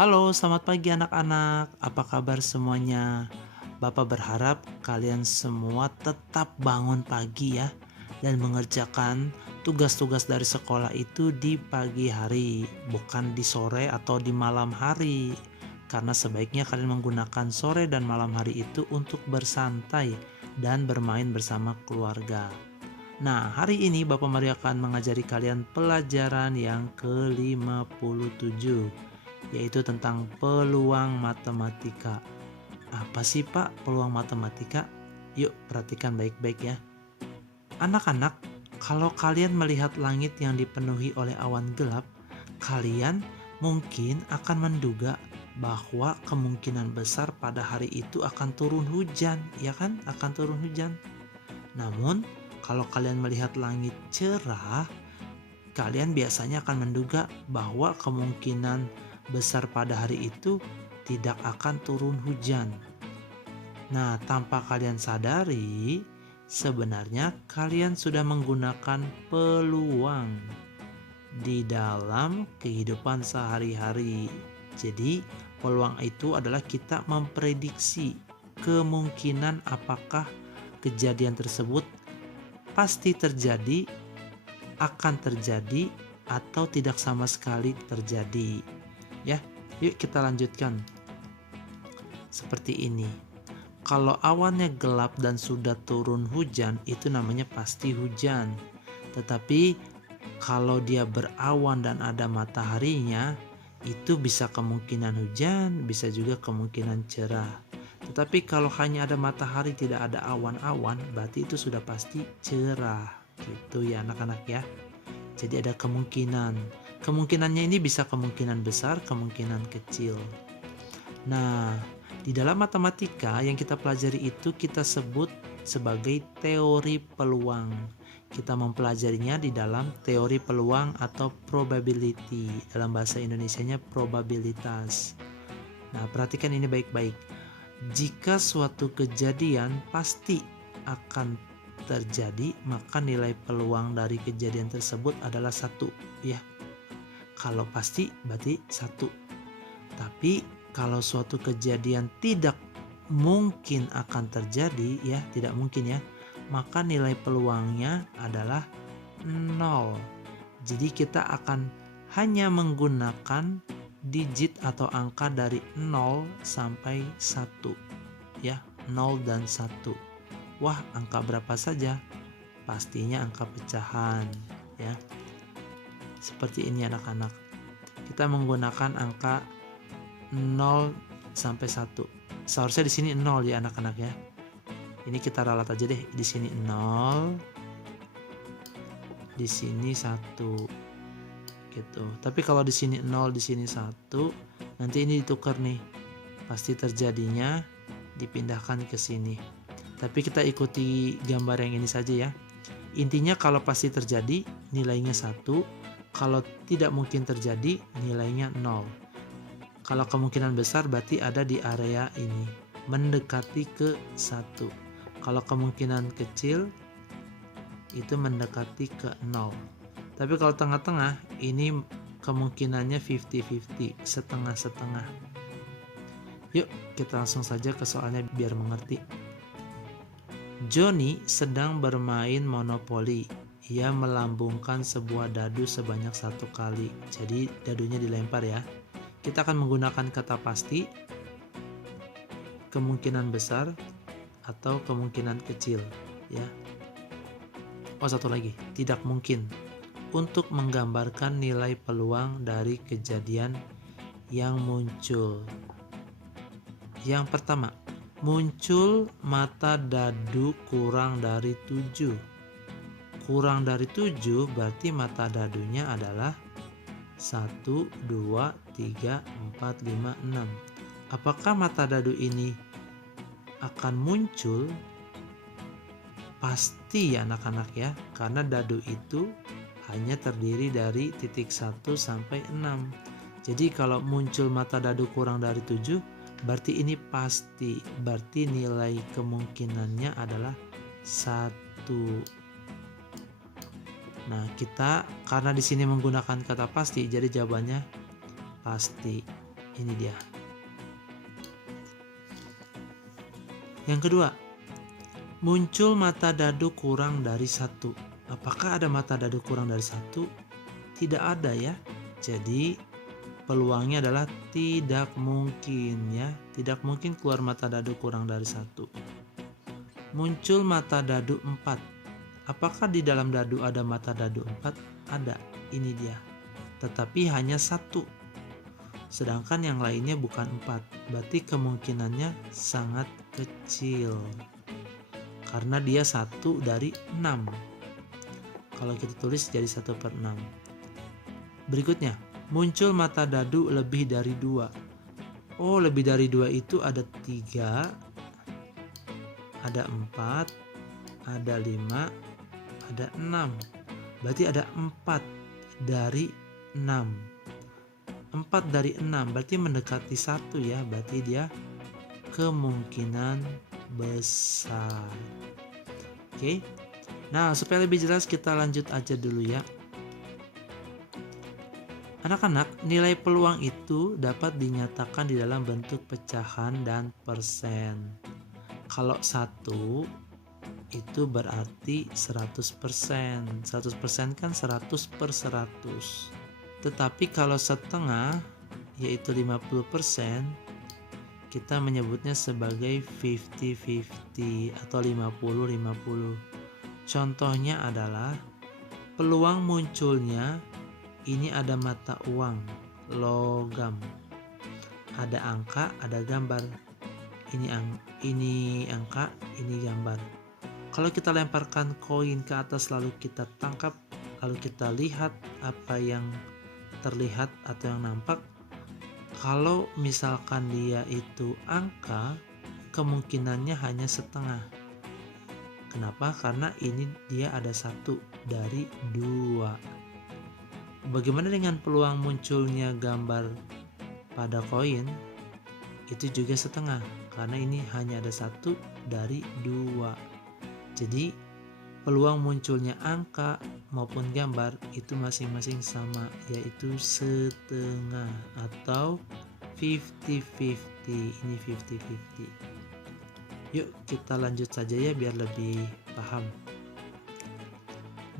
Halo, selamat pagi anak-anak. Apa kabar semuanya? Bapak berharap kalian semua tetap bangun pagi ya dan mengerjakan tugas-tugas dari sekolah itu di pagi hari, bukan di sore atau di malam hari. Karena sebaiknya kalian menggunakan sore dan malam hari itu untuk bersantai dan bermain bersama keluarga. Nah, hari ini Bapak Mari akan mengajari kalian pelajaran yang ke-57, yaitu tentang peluang matematika. Apa sih Pak peluang matematika? Yuk perhatikan baik-baik ya. Anak-anak, kalau kalian melihat langit yang dipenuhi oleh awan gelap, kalian mungkin akan menduga bahwa kemungkinan besar pada hari itu akan turun hujan, ya kan? Akan turun hujan. Namun, kalau kalian melihat langit cerah, kalian biasanya akan menduga bahwa kemungkinan besar pada hari itu tidak akan turun hujan. Nah, tanpa kalian sadari, sebenarnya kalian sudah menggunakan peluang di dalam kehidupan sehari-hari. Jadi, peluang itu adalah kita memprediksi kemungkinan apakah kejadian tersebut pasti terjadi, akan terjadi, atau tidak sama sekali terjadi. Ya, yuk kita lanjutkan. Seperti ini. Kalau awannya gelap dan sudah turun hujan, itu namanya pasti hujan. Tetapi kalau dia berawan dan ada mataharinya, itu bisa kemungkinan hujan, bisa juga kemungkinan cerah. Tetapi kalau hanya ada matahari, tidak ada awan-awan, berarti itu sudah pasti cerah. Gitu ya anak-anak ya. Jadi ada kemungkinan. Kemungkinannya ini bisa kemungkinan besar, kemungkinan kecil. Nah, di dalam matematika yang kita pelajari itu kita sebut sebagai teori peluang. Kita mempelajarinya di dalam teori peluang atau probability. Dalam bahasa Indonesianya probabilitas. Nah, perhatikan ini baik-baik. Jika suatu kejadian pasti akan terjadi, maka nilai peluang dari kejadian tersebut adalah 1 ya. Kalau pasti berarti 1. Tapi kalau suatu kejadian tidak mungkin akan terjadi ya, tidak mungkin ya, maka nilai peluangnya adalah 0. Jadi kita akan hanya menggunakan digit atau angka dari 0 sampai 1 ya, 0 dan 1. Wah, angka berapa saja? Pastinya angka pecahan ya. Seperti ini anak-anak. Kita menggunakan angka 0 sampai 1. Seharusnya di sini 0 ya anak-anak ya. Ini kita ralat aja deh. Di sini 0. Di sini 1. Gitu. Tapi kalau di sini 0, di sini 1, nanti ini ditukar nih. Pasti terjadinya dipindahkan ke sini. Tapi kita ikuti gambar yang ini saja ya. Intinya kalau pasti terjadi nilainya 1, kalau tidak mungkin terjadi nilainya 0. Kalau kemungkinan besar berarti ada di area ini, mendekati ke 1. Kalau kemungkinan kecil itu mendekati ke 0. Tapi kalau tengah-tengah ini kemungkinannya 50-50, setengah-setengah. Yuk kita langsung saja ke soalnya biar mengerti. Johnny sedang bermain monopoli. Ia melambungkan sebuah dadu sebanyak 1 kali. Jadi dadunya dilempar ya. Kita akan menggunakan kata pasti, kemungkinan besar, atau kemungkinan kecil ya. Oh, satu lagi, tidak mungkin. Untuk menggambarkan nilai peluang dari kejadian yang muncul. Yang pertama, muncul mata dadu kurang dari 7. Kurang dari 7 berarti mata dadunya adalah 1, 2, 3, 4, 5, 6. Apakah mata dadu ini akan muncul? Pasti ya anak-anak ya, karena dadu itu hanya terdiri dari titik 1 sampai 6. Jadi kalau muncul mata dadu kurang dari 7, berarti ini pasti. Berarti nilai kemungkinannya adalah 1. Nah, kita karena di sini menggunakan kata pasti, jadi jawabannya pasti Ini dia. Yang kedua, muncul mata dadu kurang dari 1. Apakah ada mata dadu kurang dari 1? Tidak ada ya. Jadi peluangnya adalah tidak mungkin ya. Tidak mungkin keluar mata dadu kurang dari 1. Muncul mata dadu 4. Apakah di dalam dadu ada mata dadu 4? Ada. Ini dia. Tetapi hanya 1. Sedangkan yang lainnya bukan 4. Berarti kemungkinannya sangat kecil. Karena dia 1 dari 6. Kalau kita tulis jadi 1/6. Berikutnya, muncul mata dadu lebih dari 2. Oh, lebih dari 2 itu ada 3, ada 4, ada 5, ada 6. Berarti ada 4 dari 6. 4 dari 6 berarti mendekati 1 ya. Berarti dia kemungkinan besar. Oke. Nah, supaya lebih jelas kita lanjut aja dulu ya. Anak-anak, nilai peluang itu dapat dinyatakan di dalam bentuk pecahan dan persen. Kalau 1 itu berarti 100%. 100% kan 100/100. Tetapi kalau setengah yaitu 50%, kita menyebutnya sebagai 50-50 atau 50-50. Contohnya adalah peluang munculnya ini ada mata uang, logam. Ada angka, ada gambar. Ini angka, ini gambar. Kalau kita lemparkan koin ke atas lalu kita tangkap, lalu kita lihat apa yang terlihat atau yang nampak. Kalau misalkan dia itu angka, kemungkinannya hanya setengah. Kenapa? Karena ini dia ada 1 dari 2. Bagaimana dengan peluang munculnya gambar pada koin? Itu juga setengah, karena ini hanya ada 1 dari 2. Jadi peluang munculnya angka maupun gambar itu masing-masing sama, yaitu setengah atau 50-50. Ini 50-50. Yuk kita lanjut saja ya biar lebih paham.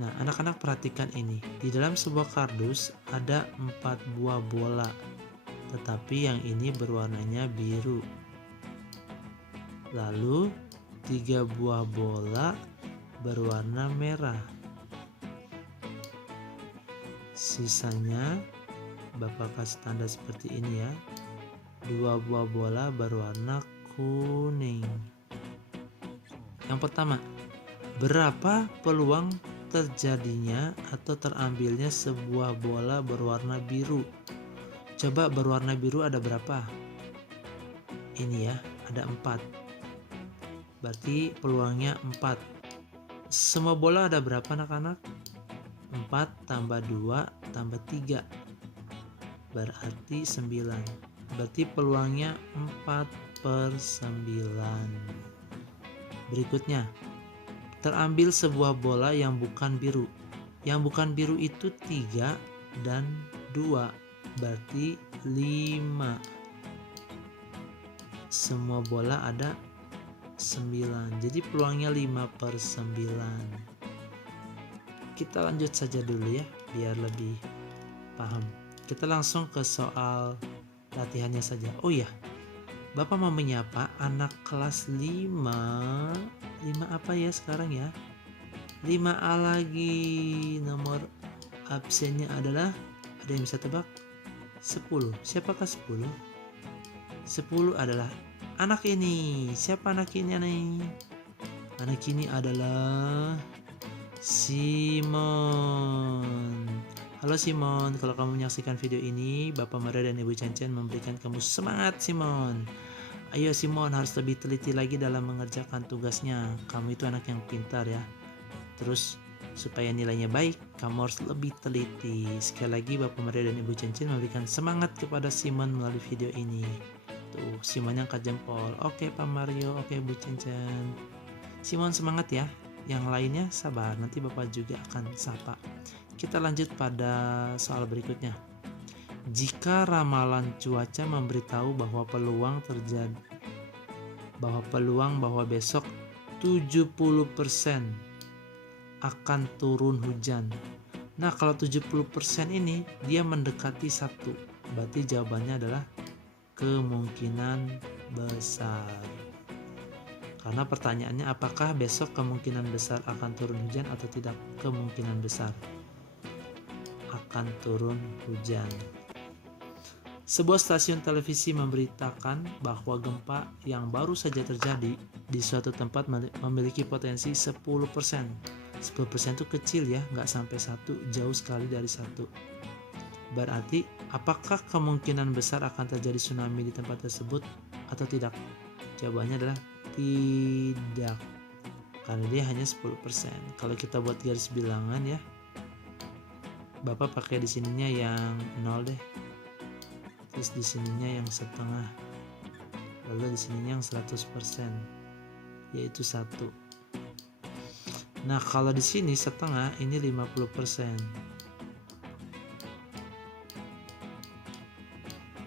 Nah, anak-anak perhatikan ini. Di dalam sebuah kardus ada 4 buah bola, tetapi yang ini berwarnanya biru. Lalu 3 buah bola berwarna merah. Sisanya Bapak kasih tanda seperti ini ya. 2 buah bola berwarna kuning. Yang pertama, berapa peluang terjadinya atau terambilnya sebuah bola berwarna biru? Coba berwarna biru ada berapa? Ini ya, ada 4. Berarti peluangnya 4. Semua bola ada berapa anak-anak? 4 tambah 2 tambah 3 berarti 9. Berarti peluangnya 4/9. Berikutnya, terambil sebuah bola yang bukan biru. Yang bukan biru itu 3 dan 2 berarti 5. Semua bola ada 9. Jadi peluangnya 5/9. Kita lanjut saja dulu ya biar lebih paham. Kita langsung ke soal latihannya saja. Oh ya, Bapak mau menyapa anak kelas 5. 5 apa ya sekarang ya? 5A lagi. Nomor absennya adalah, ada yang bisa tebak? 10. Siapakah 10? 10 adalah anak ini. Siapa anak ini nih? Anak ini adalah Simon. Halo Simon, kalau kamu menyaksikan video ini, Bapak Maria dan Ibu Cencen memberikan kamu semangat Simon. Ayo Simon, harus lebih teliti lagi dalam mengerjakan tugasnya. Kamu itu anak yang pintar ya. Terus supaya nilainya baik, kamu harus lebih teliti. Sekali lagi Bapak Maria dan Ibu Cencen memberikan semangat kepada Simon melalui video ini. Tuh, Simon yang angkat jempol. Oke Pak Mario, oke Bu Cencen. Simon semangat ya. Yang lainnya sabar, nanti Bapak juga akan sapa. Kita lanjut pada soal berikutnya. Jika ramalan cuaca memberitahu bahwa peluang bahwa besok 70% akan turun hujan. Nah, kalau 70% ini dia mendekati 1, berarti jawabannya adalah kemungkinan besar. Karena pertanyaannya apakah besok kemungkinan besar akan turun hujan atau tidak? Kemungkinan besar akan turun hujan. Sebuah stasiun televisi memberitakan bahwa gempa yang baru saja terjadi di suatu tempat memiliki potensi 10%. 10% itu kecil ya, nggak sampai 1, jauh sekali dari 1. Berarti, apakah kemungkinan besar akan terjadi tsunami di tempat tersebut atau tidak? Jawabannya adalah tidak, karena dia hanya 10%. Kalau kita buat garis bilangan ya, Bapak pakai di sininya yang 0 deh. Terus di sininya yang setengah, lalu di sininya yang 100%, yaitu 1. Nah, kalau di sini setengah, ini 50%.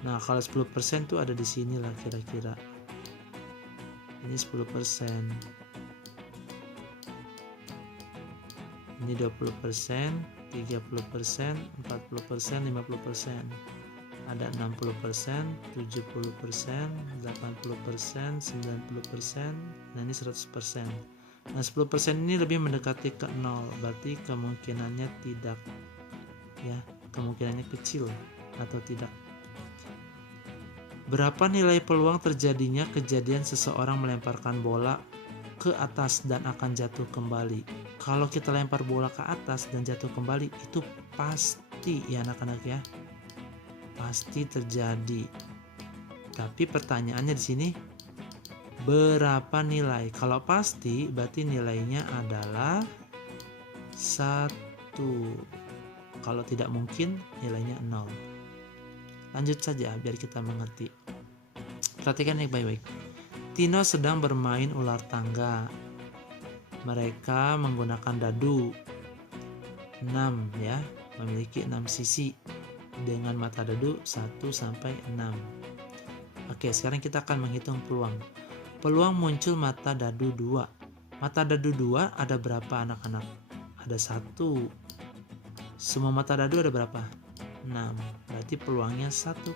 Nah, kalau 10% tuh ada di sini lah kira-kira. Ini 10%. Ini 20%, 30%, 40%, 50%. Ada 60%, 70%, 80%, 90%, nah ini 100%. Nah 10% ini lebih mendekati ke 0, berarti kemungkinannya tidak ya, kemungkinannya kecil atau tidak. Berapa nilai peluang terjadinya kejadian seseorang melemparkan bola ke atas dan akan jatuh kembali? Kalau kita lempar bola ke atas dan jatuh kembali, itu pasti ya anak-anak ya, pasti terjadi. Tapi pertanyaannya di sini berapa nilai? Kalau pasti berarti nilainya adalah 1. Kalau tidak mungkin nilainya 0. Lanjut saja biar kita mengerti. Perhatikan ini baik-baik. Tino sedang bermain ular tangga. Mereka menggunakan dadu 6 ya, memiliki 6 sisi dengan mata dadu 1 sampai 6. Oke, sekarang kita akan menghitung peluang. Peluang muncul mata dadu 2. Mata dadu 2 ada berapa anak-anak? Ada 1. Semua mata dadu ada berapa? 6. Berarti peluangnya 1/6.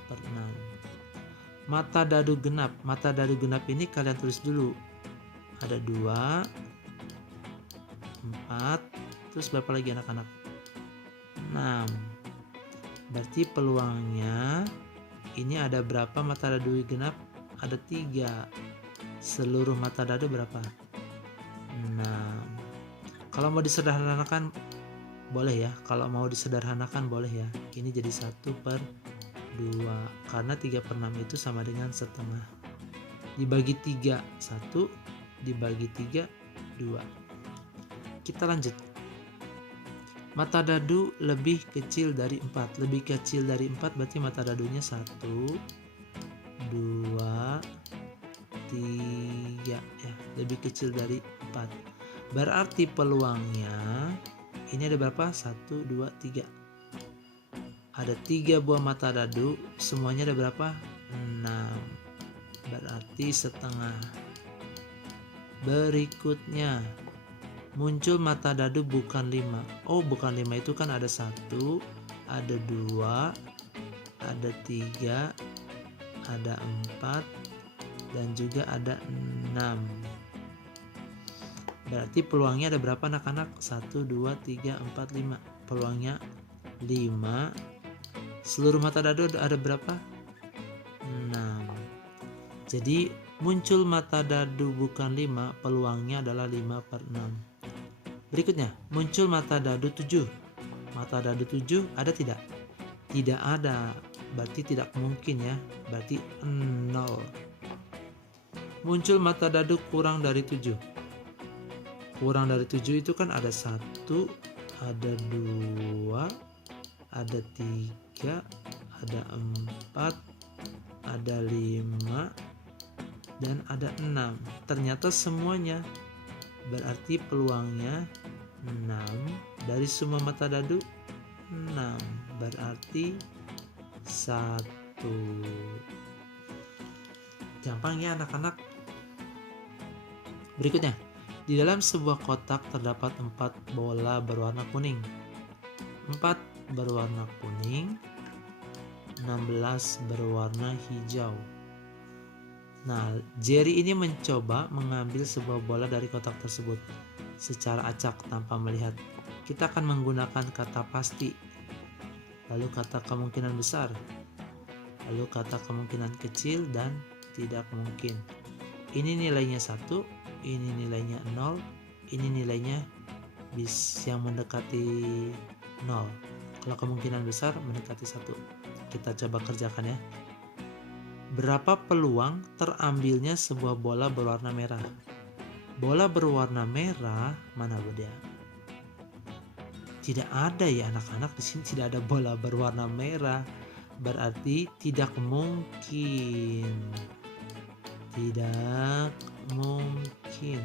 Mata dadu genap. Mata dadu genap ini kalian tulis dulu. Ada 2, 4, terus berapa lagi anak-anak? 6. Berarti peluangnya ini ada berapa mata dadu genap? Ada 3. Seluruh mata dadu berapa? 6. Kalau mau disederhanakan boleh ya. Kalau mau disederhanakan boleh ya. Ini jadi 1/2. Karena 3/6 itu sama dengan setengah. Dibagi 3, 1. Dibagi 3, 2. Kita lanjut. Mata dadu lebih kecil dari 4. Lebih kecil dari 4 berarti mata dadunya 1, 2, 3 ya. Lebih kecil dari 4. Berarti peluangnya ini ada berapa? 1, 2, 3. Ada 3 buah mata dadu. Semuanya ada berapa? 6. Berarti setengah. Berikutnya, muncul mata dadu bukan 5. Oh, bukan 5 itu kan ada 1, ada 2, ada 3, ada 4, dan juga ada 6. Berarti peluangnya ada berapa anak-anak? 1, 2, 3, 4, 5. Peluangnya 5. Seluruh mata dadu ada berapa? 6. Jadi muncul mata dadu bukan 5, peluangnya adalah 5/6. Berikutnya, muncul mata dadu 7. Mata dadu 7 ada tidak? Tidak ada. Berarti tidak mungkin ya. Berarti 0. Muncul mata dadu kurang dari 7. Kurang dari 7 itu kan ada 1, ada 2, ada 3, ada 4, ada 5, dan ada 6. Ternyata semuanya. Berarti peluangnya 6. Dari semua mata dadu 6. Berarti 1. Gampang ya anak-anak. Berikutnya, di dalam sebuah kotak terdapat 4 bola berwarna kuning. 4 berwarna kuning, 16 berwarna hijau. Nah, Jerry ini mencoba mengambil sebuah bola dari kotak tersebut secara acak tanpa melihat. Kita akan menggunakan kata pasti, lalu kata kemungkinan besar, lalu kata kemungkinan kecil dan tidak mungkin. Ini nilainya 1, ini nilainya 0, ini nilainya yang mendekati 0. Kalau kemungkinan besar mendekati 1. Kita coba kerjakan ya. Berapa peluang terambilnya sebuah bola berwarna merah? Bola berwarna merah mana dia? Tidak ada ya anak-anak, di sini tidak ada bola berwarna merah. Berarti tidak mungkin. Tidak mungkin.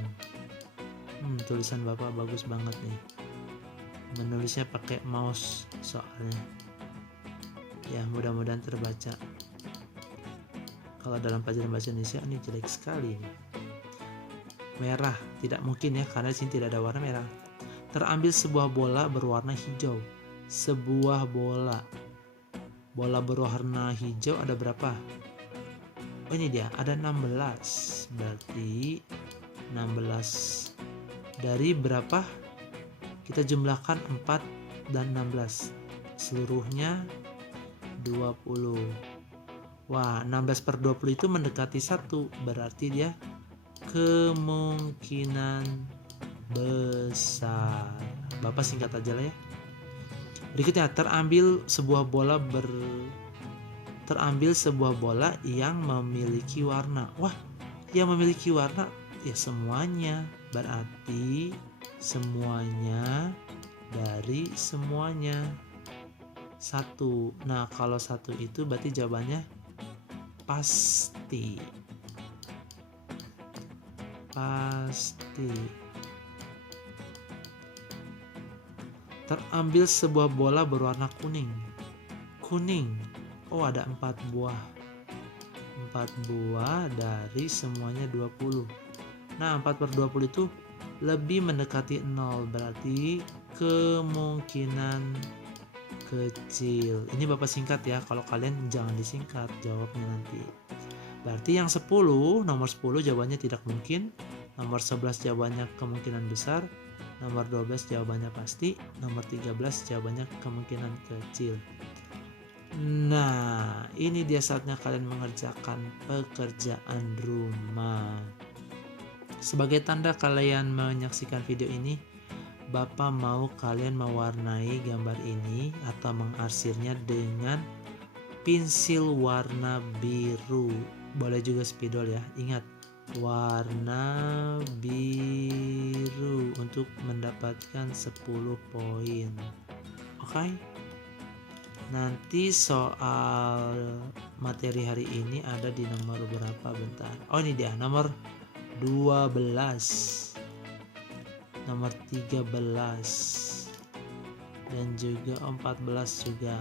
Tulisan Bapak bagus banget nih. Menulisnya pakai mouse soalnya. Ya, mudah-mudahan terbaca. Kalau dalam pelajaran bahasa Indonesia ini jelek sekali nih. Merah, tidak mungkin ya karena di sini tidak ada warna merah. Terambil sebuah bola berwarna hijau. Sebuah bola berwarna hijau ada berapa? Oh, ini dia, ada 16. Berarti 16 dari berapa? Kita jumlahkan 4 dan 16. Seluruhnya 20. Wah, 16 per 20 itu mendekati 1. Berarti dia kemungkinan besar. Bapak singkat aja lah ya. Berikutnya, terambil sebuah bola yang memiliki warna. Wah, yang memiliki warna ya semuanya. Berarti semuanya dari semuanya 1. Nah, kalau 1 itu berarti jawabannya pasti. Terambil sebuah bola berwarna kuning. Oh, ada 4 buah. 4 buah dari semuanya 20. Nah, 4 per 20 itu lebih mendekati 0. Berarti kemungkinan kecil. Ini Bapak singkat ya. Kalau kalian jangan disingkat jawabnya nanti. Berarti yang 10, nomor 10 jawabannya tidak mungkin. Nomor 11 jawabannya kemungkinan besar. Nomor 12 jawabannya pasti. Nomor 13 jawabannya kemungkinan kecil. Nah, ini dia saatnya kalian mengerjakan pekerjaan rumah. Sebagai tanda kalian menyaksikan video ini, Bapak mau kalian mewarnai gambar ini atau mengarsirnya dengan pensil warna biru. Boleh juga spidol ya. Ingat, warna biru untuk mendapatkan 10 poin. Oke? Nanti soal materi hari ini ada di nomor berapa bentar. Oh, ini dia nomor 12, nomor 13, dan juga 14 juga.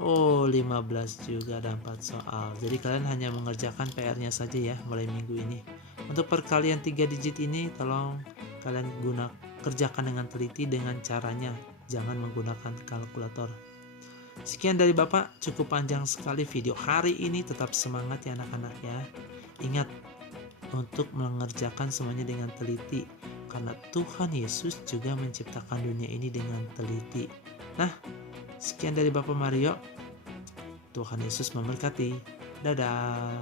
Oh, 15 juga ada 4 soal. Jadi kalian hanya mengerjakan PR-nya saja ya mulai minggu ini. Untuk perkalian 3 digit ini tolong kalian kerjakan dengan teliti dengan caranya. Jangan menggunakan kalkulator. Sekian dari Bapak, cukup panjang sekali video hari ini. Tetap semangat ya anak-anak ya. Ingat untuk mengerjakan semuanya dengan teliti. Karena Tuhan Yesus juga menciptakan dunia ini dengan teliti. Nah, sekian dari Bapak Mario. Tuhan Yesus memberkati. Dadah.